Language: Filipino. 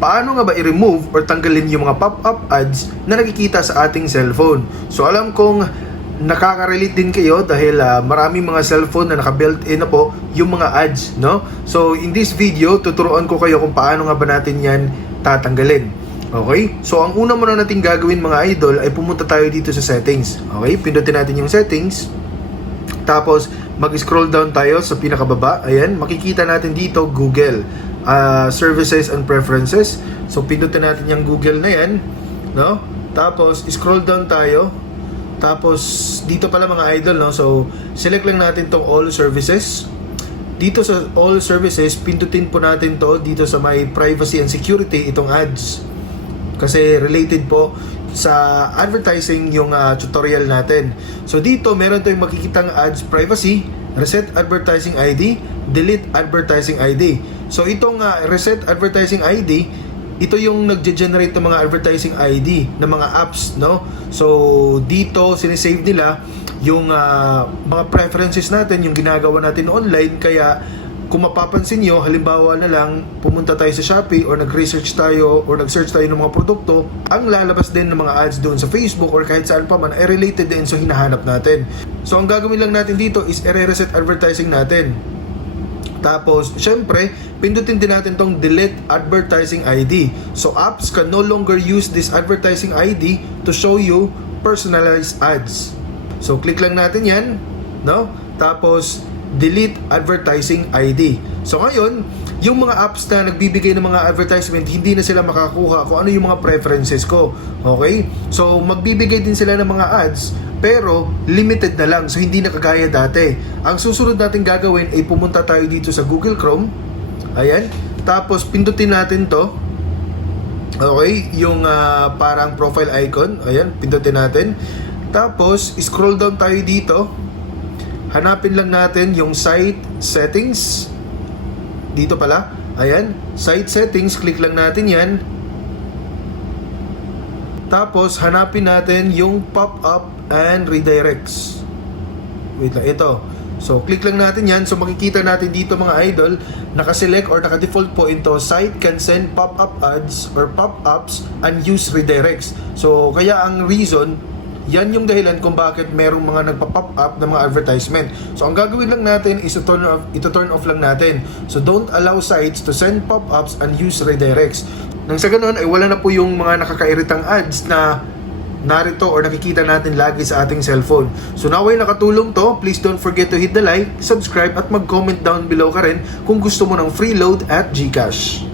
paano nga ba i-remove or tanggalin yung mga pop-up ads na nakikita sa ating cellphone. So alam kong nakaka-relate din kayo dahil maraming mga cellphone na naka-built-in na po yung mga ads, no? So in this video, tuturuan ko kayo kung paano nga ba natin yan tatanggalin. Okay? So ang una muna natin gagawin mga idol ay pumunta tayo dito sa settings. Okay? Pindutin natin yung settings. Tapos mag-scroll down tayo sa pinakababa. Ayan, makikita natin dito Google Services and Preferences. So pindutin natin yung Google na yan, no? Tapos scroll down tayo. Tapos dito pala mga idol, no? So select lang natin tong all services. Dito sa all services, pindutin po natin to dito sa may privacy and security, itong ads. Kasi related po sa advertising yung tutorial natin. So dito meron tayong makikitang ads privacy, reset advertising ID, delete advertising ID. So itong reset advertising ID, ito yung nagge-generate ng mga advertising ID ng mga apps, no? So dito sinisave nila yung mga preferences natin, yung ginagawa natin online. Kaya kung mapapansin nyo, halimbawa na lang, pumunta tayo sa Shopee or nag-research tayo or nag-search tayo ng mga produkto, ang lalabas din ng mga ads doon sa Facebook or kahit saan pa man ay related din sa hinahanap natin. So ang gagawin lang natin dito is i-reset advertising natin. Tapos, syempre, pindutin din natin tong delete advertising ID. So apps can no longer use this advertising ID to show you personalized ads. So click lang natin yan, no? Tapos delete advertising ID. So ngayon, yung mga apps na nagbibigay ng mga advertisement, hindi na sila makakuha kung ano yung mga preferences ko. Okay? So magbibigay din sila ng mga ads, pero limited na lang. So hindi na kagaya dati. Ang susunod natin gagawin ay pumunta tayo dito sa Google Chrome. Ayan. Tapos pindutin natin to. Okay? Yung parang profile icon. Ayan. Pindutin natin. Tapos scroll down tayo dito. Hanapin lang natin yung site settings. Dito pala. Ayan. Site settings. Click lang natin yan. Tapos hanapin natin yung pop-up and redirects. Wait lang. Ito. So click lang natin yan. So makikita natin dito mga idol, nakaselect or naka-default po ito, site can send pop-up ads or pop-ups and use redirects. So kaya ang reason, yan yung dahilan kung bakit merong mga nagpa-pop up ng mga advertisement. So ang gagawin lang natin is turn off lang natin. So don't allow sites to send pop-ups and use redirects. Nang sa ganun ay wala na po yung mga nakakairitang ads na narito or nakikita natin lagi sa ating cellphone. So naway nakatulong to. Please don't forget to hit the like, subscribe at mag-comment down below ka rin kung gusto mo ng free load at GCash.